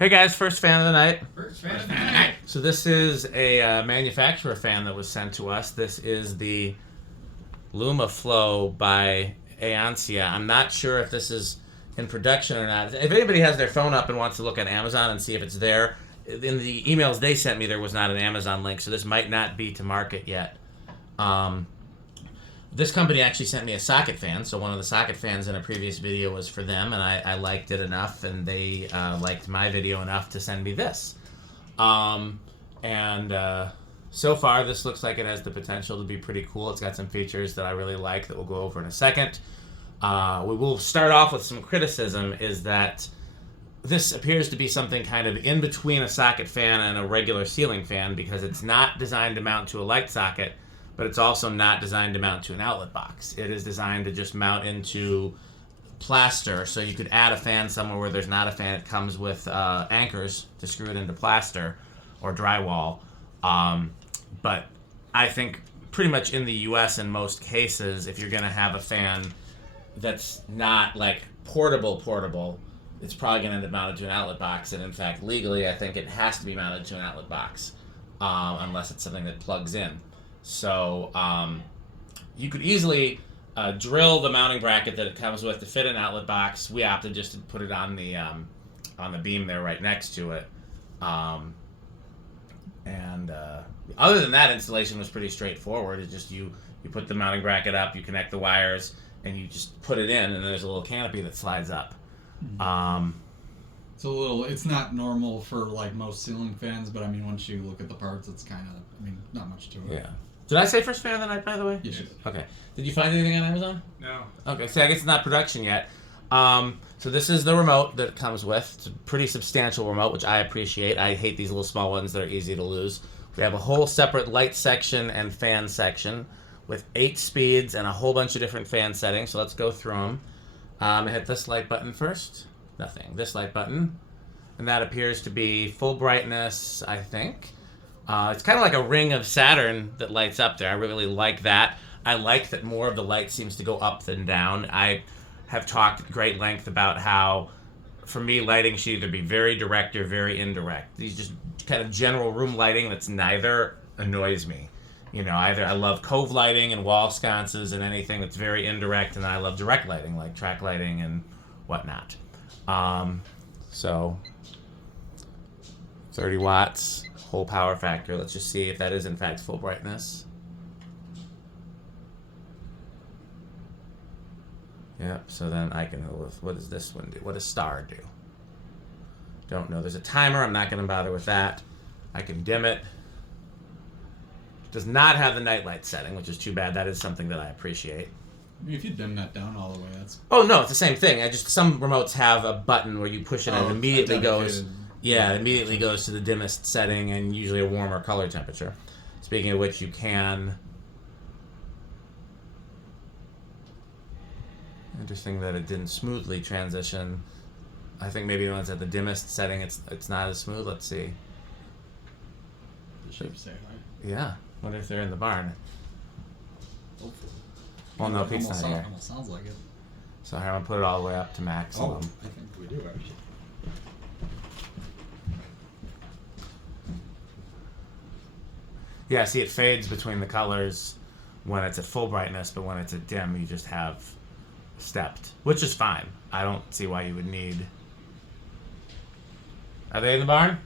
Hey guys, first fan of the night. First fan of the night. So this is a manufacturer fan that was sent to us. This is the LumaFlow by Aoncia. I'm not sure if this is in production or not. If anybody has their phone up and wants to look at Amazon and see if it's there, in the emails they sent me there was not an Amazon link, so this might not be to market yet. This company actually sent me a socket fan, so one of the socket fans in a previous video was for them, and I liked it enough, and they liked my video enough to send me this. So far, this looks like it has the potential to be pretty cool. It's got some features that I really like that we'll go over in a second. We will start off with some criticism, is that this appears to be something kind of in between a socket fan and a regular ceiling fan, because it's not designed to mount to a light socket, but it's also not designed to mount to an outlet box. It is designed to just mount into plaster, so you could add a fan somewhere where there's not a fan. It comes with anchors to screw it into plaster or drywall. But I think pretty much in the US in most cases, if you're going to have a fan that's not like portable, it's probably going to end up mounted to an outlet box. And in fact, legally, I think it has to be mounted to an outlet box unless it's something that plugs in. So you could easily drill the mounting bracket that it comes with to fit an outlet box. We opted just to put it on the beam there right next to it. Other than that, installation was pretty straightforward. It's just you put the mounting bracket up, you connect the wires, and you just put it in, and there's a little canopy that slides up. It's not normal for like most ceiling fans, but I mean, once you look at the parts, it's kind of, not much to it. Yeah. Did I say first fan of the night, by the way? Yes. Okay. Did you find anything on Amazon? No. Okay, so I guess it's not production yet. So this is the remote that it comes with. It's a pretty substantial remote, which I appreciate. I hate these little small ones that are easy to lose. We have a whole separate light section and fan section with 8 speeds and a whole bunch of different fan settings. So let's go through them. I hit this light button first. Nothing. This light button. And that appears to be full brightness, I think. It's kind of like a ring of Saturn that lights up there. I really like that. I like that more of the light seems to go up than down. I have talked at great length about how, for me, lighting should either be very direct or very indirect. These just kind of general room lighting that's neither annoys me. Either I love cove lighting and wall sconces and anything that's very indirect, and I love direct lighting like track lighting and whatnot. So 30 watts, whole power factor. Let's just see if that is in fact full brightness. Yep, so then I can, what does this one do? What does star do? Don't know. There's a timer. I'm not going to bother with that. I can dim it. Does not have the night light setting, which is too bad. That is something that I appreciate. If you dim that down all the way, that's... Oh, no, it's the same thing. Some remotes have a button where you push it and it immediately goes... Yeah, it immediately goes to the dimmest setting and usually a warmer color temperature. Speaking of which, you can... Interesting that it didn't smoothly transition. I think maybe when it's at the dimmest setting, it's not as smooth. Let's see. The shape say, right? Yeah. Wonder if they're in the barn. Hopefully. Well, no, Pete's not here. Almost sounds like it. So I'm going to put it all the way up to maximum. Oh, I think we do actually. Yeah, see, it fades between the colors when it's at full brightness, but when it's at dim, you just have stepped, which is fine. I don't see why you would need... Are they in the barn?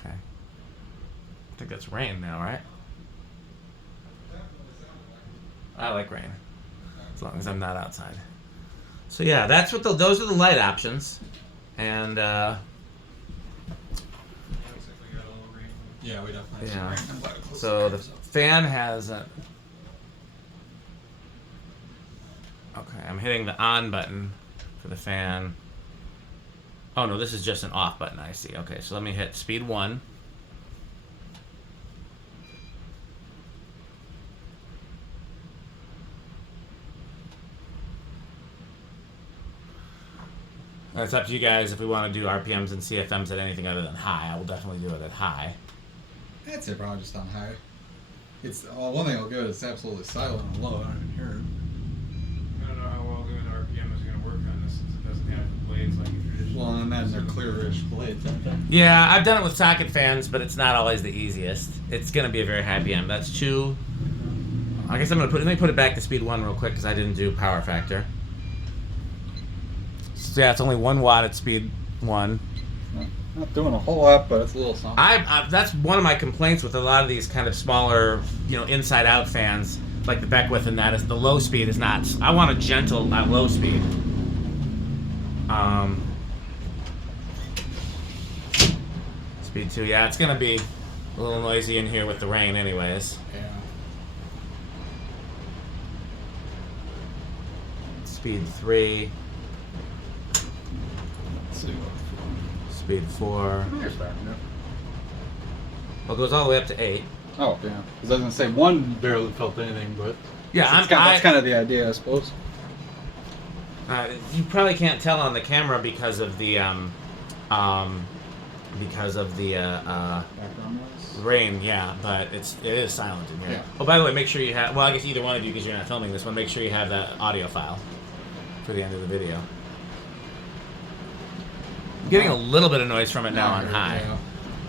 Okay. I think that's rain now, right? I like rain, as long as I'm not outside. So yeah, that's what those are the light options, and yeah, we definitely. yeah. So the fan has a... Okay, I'm hitting the on button for the fan. Oh no, this is just an off button, I see. Okay, so let me hit speed 1. And it's up to you guys if we want to do RPMs and CFMs at anything other than high. I will definitely do it at high. I'd say probably just on high. It's one thing I'll give it, it's absolutely silent and low. I don't even hear it. I don't know how well doing RPM is going to work on this since it doesn't have the blades like a traditional. Well, I imagine they're clearish blades, aren't they? Yeah, I've done it with socket fans, but it's not always the easiest. It's gonna be a very high BM. That's 2. I guess let me put it back to speed 1 real quick because I didn't do power factor. So yeah, it's only 1 watt at speed 1. Not doing a whole lot, but it's a little something. That's one of my complaints with a lot of these kind of smaller, inside out fans, like the Beckwith and that, is the low speed is not. I want a gentle, not low speed. Speed 2, yeah, it's gonna be a little noisy in here with the rain, anyways. Yeah. Speed 3. Let's see what. Speed 4. You're starting to. Well, it goes all the way up to 8. Oh, yeah. Because I was going to say, 1 barely felt anything, but Yeah, that's kind of the idea, I suppose. You probably can't tell on the camera because of the Background noise? rain. Yeah, but it is silent in here. Yeah. Oh, by the way, make sure you have. Well, I guess either one of you, because you're not filming this one. Make sure you have that audio file for the end of the video. I'm getting a little bit of noise from it now on high. Yeah.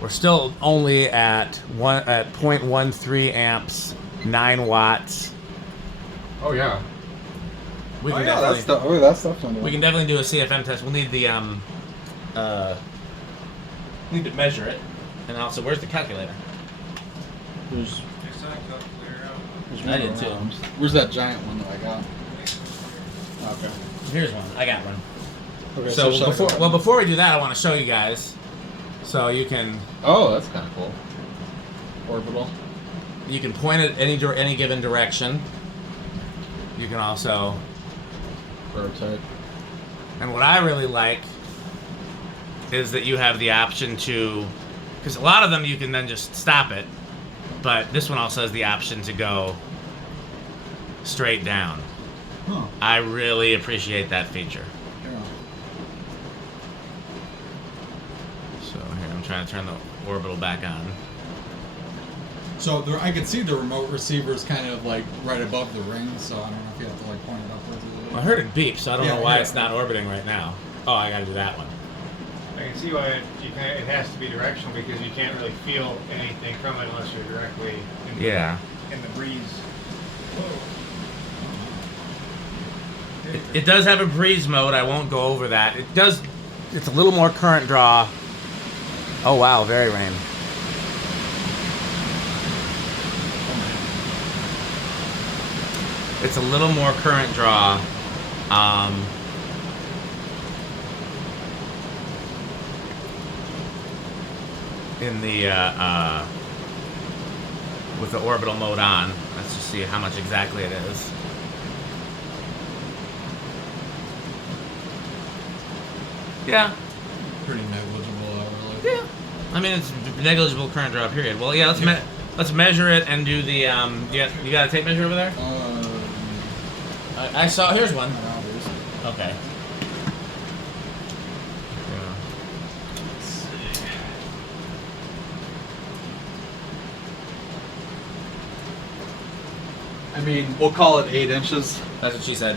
We're still only at 0.13 amps, 9 watts. Oh, yeah. We can that's definitely. We can definitely do a CFM test. We'll need the need to measure it, and also where's the calculator? There's I did too. Where's that giant one that I got? Okay. Here's one. I got one. Okay. So before we do that, I want to show you guys, so you can. Oh, that's kind of cool. Orbital. You can point it any given direction. You can also. Prototype. And what I really like is that you have the option to, because a lot of them you can then just stop it, but this one also has the option to go straight down. Huh. I really appreciate that feature. Yeah. So here, I'm trying to turn the orbital back on. So I could see the remote receivers kind of like right above the ring, so I don't know if you have to like point it upwards a little bit. I heard it beep, so I don't know why yeah. it's not orbiting right now. Oh, I gotta do that one. I can see why it has to be directional, because you can't really feel anything from it unless you're directly in, in the breeze. It does have a breeze mode. I won't go over that. It does. It's a little more current draw. Oh wow, very rain. It's a little more current draw. In the with the orbital mode on. Let's just see how much exactly it is. Yeah. Pretty negligible, really. Yeah. I mean, it's negligible current draw period. Well, yeah. Let's measure it and do the you got a tape measure over there? I saw. Here's one. Okay. I mean, we'll call it 8 inches. That's what she said.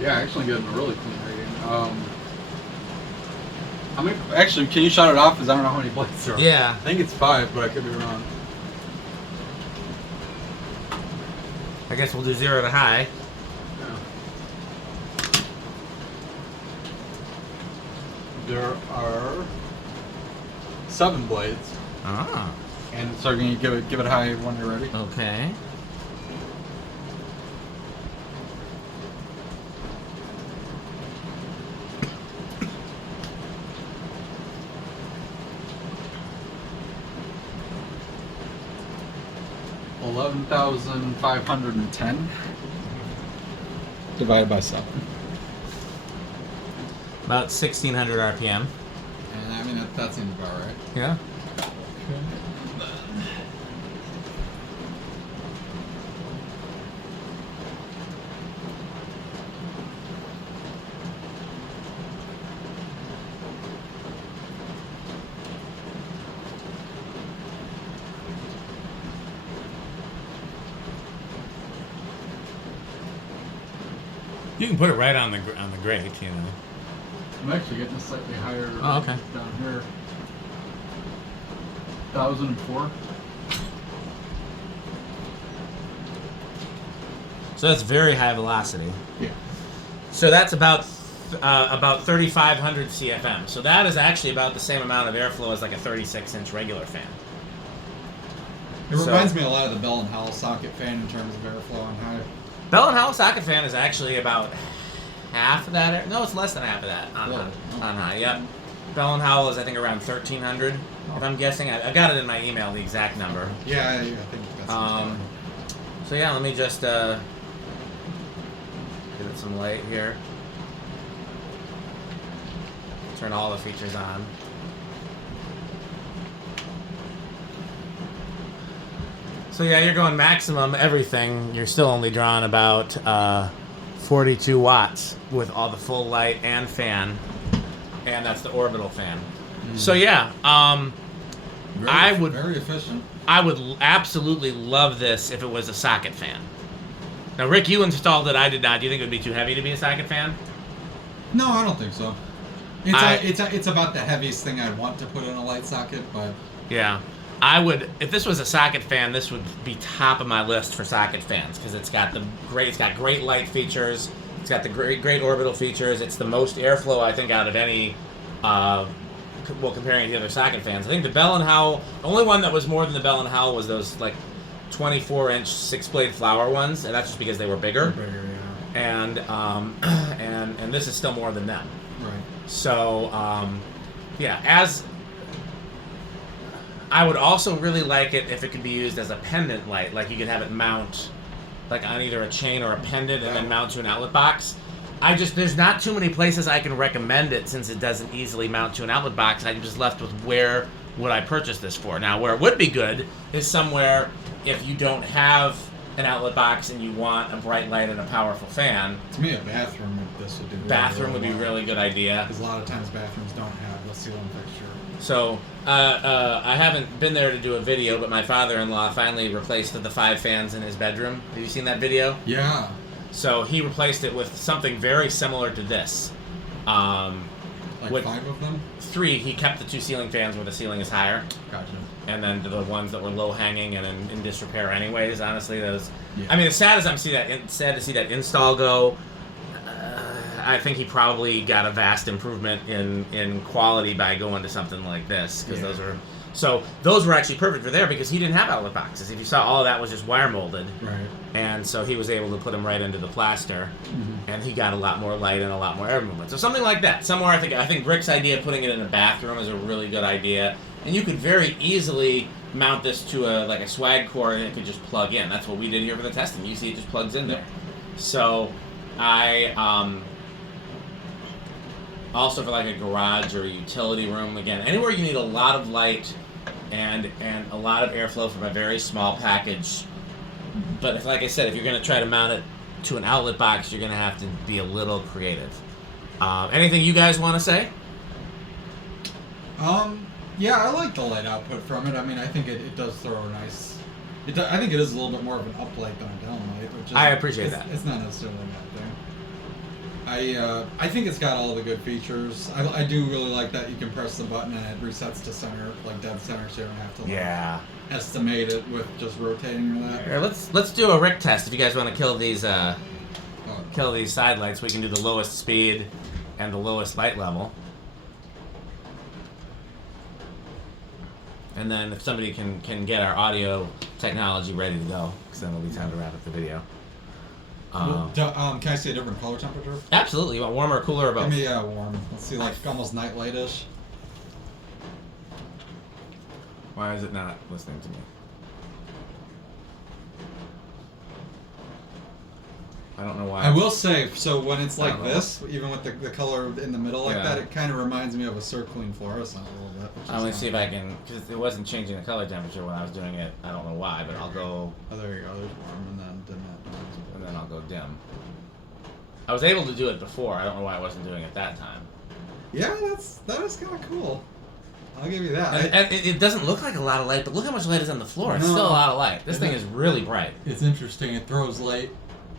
Yeah, actually getting a really clean rating. I mean, actually, can you shut it off? Because I don't know how many blades there are. Yeah. I think it's 5, but I could be wrong. I guess we'll do 0 to high. Yeah. There are 7 blades. Ah. And so can you give it high when you're ready? Okay. $11,510 divided by 7. About 1,600 RPM. And I mean that seems about right. Yeah. You can put it right on the grate, you know. I'm actually getting a slightly higher okay. down here. 1004. So that's very high velocity. Yeah. So that's about 3,500 CFM. So that is actually about the same amount of airflow as like a 36-inch regular fan. It reminds me a lot of the Bell & Howell socket fan in terms of airflow on high. Bell & Howell socket fan is actually about half of that. No, it's less than half of that on high. Yep. Bell & Howell is, I think, around 1,300, if I'm guessing. I've got it in my email, the exact number. Yeah, I think that's so yeah, let me just give it some light here. Turn all the features on. So yeah, you're going maximum everything. You're still only drawing about 42 watts with all the full light and fan, and that's the orbital fan. So yeah, very efficient. I would absolutely love this if it was a socket fan. Now, Rick, you installed it. I did not. Do you think it would be too heavy to be a socket fan? No, I don't think so. It's about the heaviest thing I'd want to put in a light socket, but yeah, I would. If this was a socket fan, this would be top of my list for socket fans because it's got great light features. It's got the great orbital features. It's the most airflow I think out of any. Comparing to the other socket fans, I think the Bell & Howell, the only one that was more than the Bell & Howell was those like 24-inch 6-blade flower ones, and that's just because they were bigger. And this is still more than them. Right. So, yeah, as I would also really like it if it could be used as a pendant light, like you could have it mount like on either a chain or a pendant and then mount to an outlet box. There's not too many places I can recommend it since it doesn't easily mount to an outlet box. I'm just left with where would I purchase this for. Now, where it would be good is somewhere if you don't have an outlet box and you want a bright light and a powerful fan. To me, a bathroom would do. Bathroom would be a really good idea. Because a lot of times bathrooms don't have a ceiling fixture. So, I haven't been there to do a video, but my father-in-law finally replaced the 5 fans in his bedroom. Have you seen that video? Yeah. So he replaced it with something very similar to this. Like 5 of them? 3. He kept the 2 ceiling fans where the ceiling is higher. Gotcha. And then the ones that were low hanging and in disrepair anyways. Honestly, those. Yeah. I mean, it's sad to see that install go. I think he probably got a vast improvement in quality by going to something like this because those were actually perfect for there because he didn't have outlet boxes. If you saw, all of that was just wire molded. Right. And so he was able to put them right into the plaster, and he got a lot more light and a lot more air movement. So something like that. Somewhere I think Rick's idea of putting it in a bathroom is a really good idea. And you could very easily mount this to a swag core and it could just plug in. That's what we did here for the testing. You see it just plugs in there. So also for like a garage or a utility room, again, anywhere you need a lot of light and a lot of airflow from a very small package. But if, like I said, if you're going to try to mount it to an outlet box, you're going to have to be a little creative. Anything you guys want to say? Yeah, I like the light output from it. I mean, I think it does throw a nice... I think it is a little bit more of an up light than a down light. Which is, I appreciate that. It's not necessarily a bad thing. I think it's got all the good features. I do really like that you can press the button and it resets to center, like dead center, so you don't have to estimate it with just rotating that. Here, let's do a Rick test. If you guys want to kill these side lights, we can do the lowest speed and the lowest light level. And then if somebody can get our audio technology ready to go, because then it'll be time to wrap up the video. Can I see a different color temperature? Absolutely. You want warmer or cooler or both? Give me warm. Let's see, like almost night light-ish. Why is it not listening to me? I don't know why. I will say, so when it's like this, even with the color in the middle like that, it kind of reminds me of a circling fluorescent a little bit. I'm going to see if I can, because it wasn't changing the color temperature when I was doing it. I don't know why, but I'll go... Oh, there you go. There's warm, and then dim that. And then I'll go dim. I was able to do it before. I don't know why I wasn't doing it that time. Yeah, that is kind of cool. I'll give you that. And it doesn't look like a lot of light, but look how much light is on the floor. It's still a lot of light. This thing is really bright. It's interesting. It throws light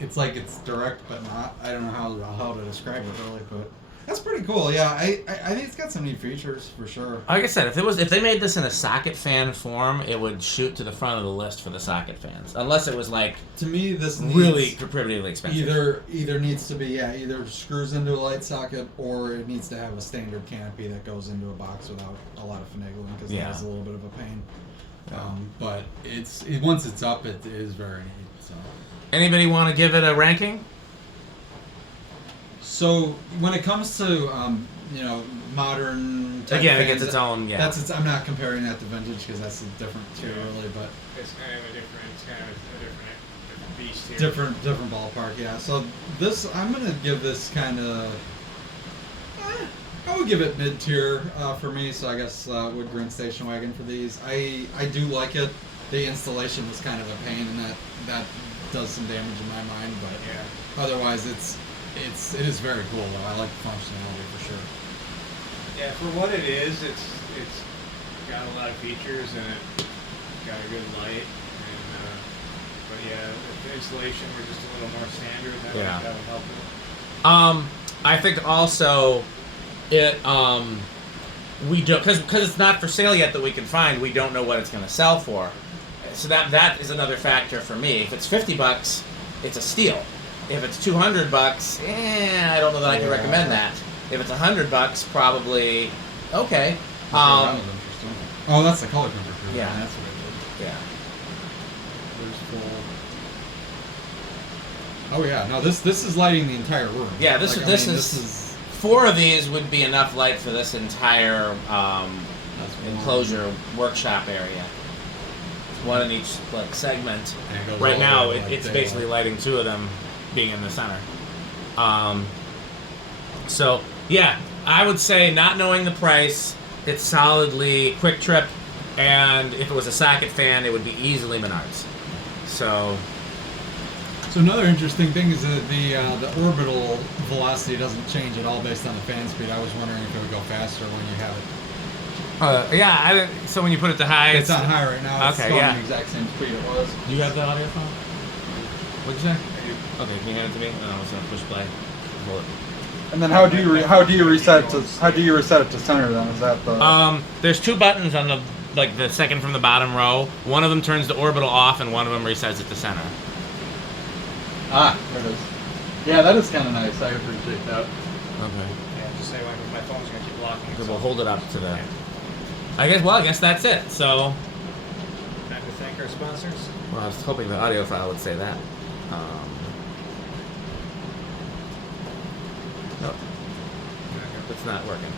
it's like it's direct but not. I don't know how to describe it really, but that's pretty cool. Yeah, I think it's got some neat features for sure. Like I said, if they made this in a socket fan form, it would shoot to the front of the list for the socket fans. Unless it was like to me this really prohibitively expensive. Either needs to be either screws into a light socket or it needs to have a standard canopy that goes into a box without a lot of finagling because that's a little bit of a pain. But once it's up, it is very neat. So. Anybody want to give it a ranking? So when it comes to modern type again, it fans, gets its own. Yeah, I'm not comparing that to vintage because that's different too, really. But it's kind of a different beast here. Different ballpark. Yeah. So this, I'm gonna give this kind of. I would give it mid-tier for me. So I guess wood grain station wagon for these. I do like it. The installation was kind of a pain, and that does some damage in my mind. But otherwise, it is very cool though. I like the functionality for sure. Yeah, for what it is, it's got a lot of features and it got a good light. And but if the installation were just a little more standard, that would help it. I think also it we don't because it's not for sale yet that we can find. We don't know what it's going to sell for. So that is another factor for me. If it's $50, it's a steal. If it's $200, I don't know that I can recommend that. If it's $100, probably okay. That was interesting. Oh, that's the color converter. Yeah, that's what it is. Yeah. There's full. Oh yeah, no, this is lighting the entire room. Yeah, this is 4 of these would be enough light for this entire enclosure workshop area. One in each segment. Right now, it's basically lighting 2 of them being in the center. So, yeah, I would say not knowing the price, it's solidly Quick Trip, and if it was a socket fan, it would be easily Menards. So another interesting thing is that the orbital velocity doesn't change at all based on the fan speed. I was wondering if it would go faster when you have it. So when you put it to high, it's on high right now. It's okay, going the exact same speed it was. Do you have the audio file? What'd you say? I do. Okay, can you hand it to me? I was gonna push play. Hold it. And then how do you reset it to center then? Is that the there's 2 buttons on the second from the bottom row. One of them turns the orbital off, and one of them resets it to center. Ah, there it is. Yeah, that is kind of nice. I appreciate that. Okay. Yeah, just say my phone's gonna keep blocking. So we'll hold it up to the. I guess that's it. So. Time to thank our sponsors. Well, I was hoping the audio file would say that. Nope. It's not working.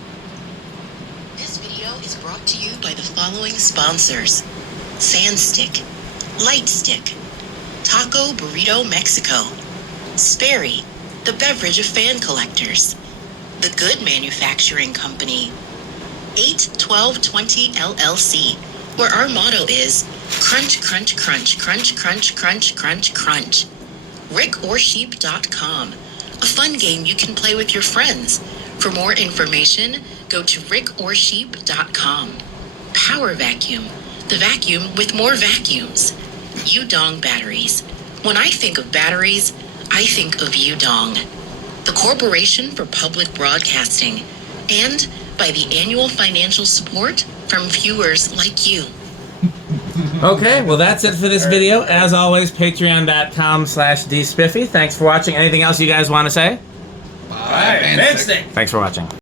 This video is brought to you by the following sponsors: Sandstick, Lightstick, Taco Burrito Mexico, Sperry, the beverage of fan collectors, The Good Manufacturing Company, 81220 LLC, where our motto is crunch, crunch, crunch, crunch, crunch, crunch, crunch, crunch. RickOrSheep.com, a fun game you can play with your friends. For more information, go to RickOrSheep.com. Power Vacuum, the vacuum with more vacuums. Udong Batteries. When I think of batteries, I think of Udong, the Corporation for Public Broadcasting, and by the annual financial support from viewers like you. Okay, well that's it for this video. As always, patreon.com/dspiffy. Thanks for watching. Anything else you guys want to say? Bye, Fanstick. Thanks for watching.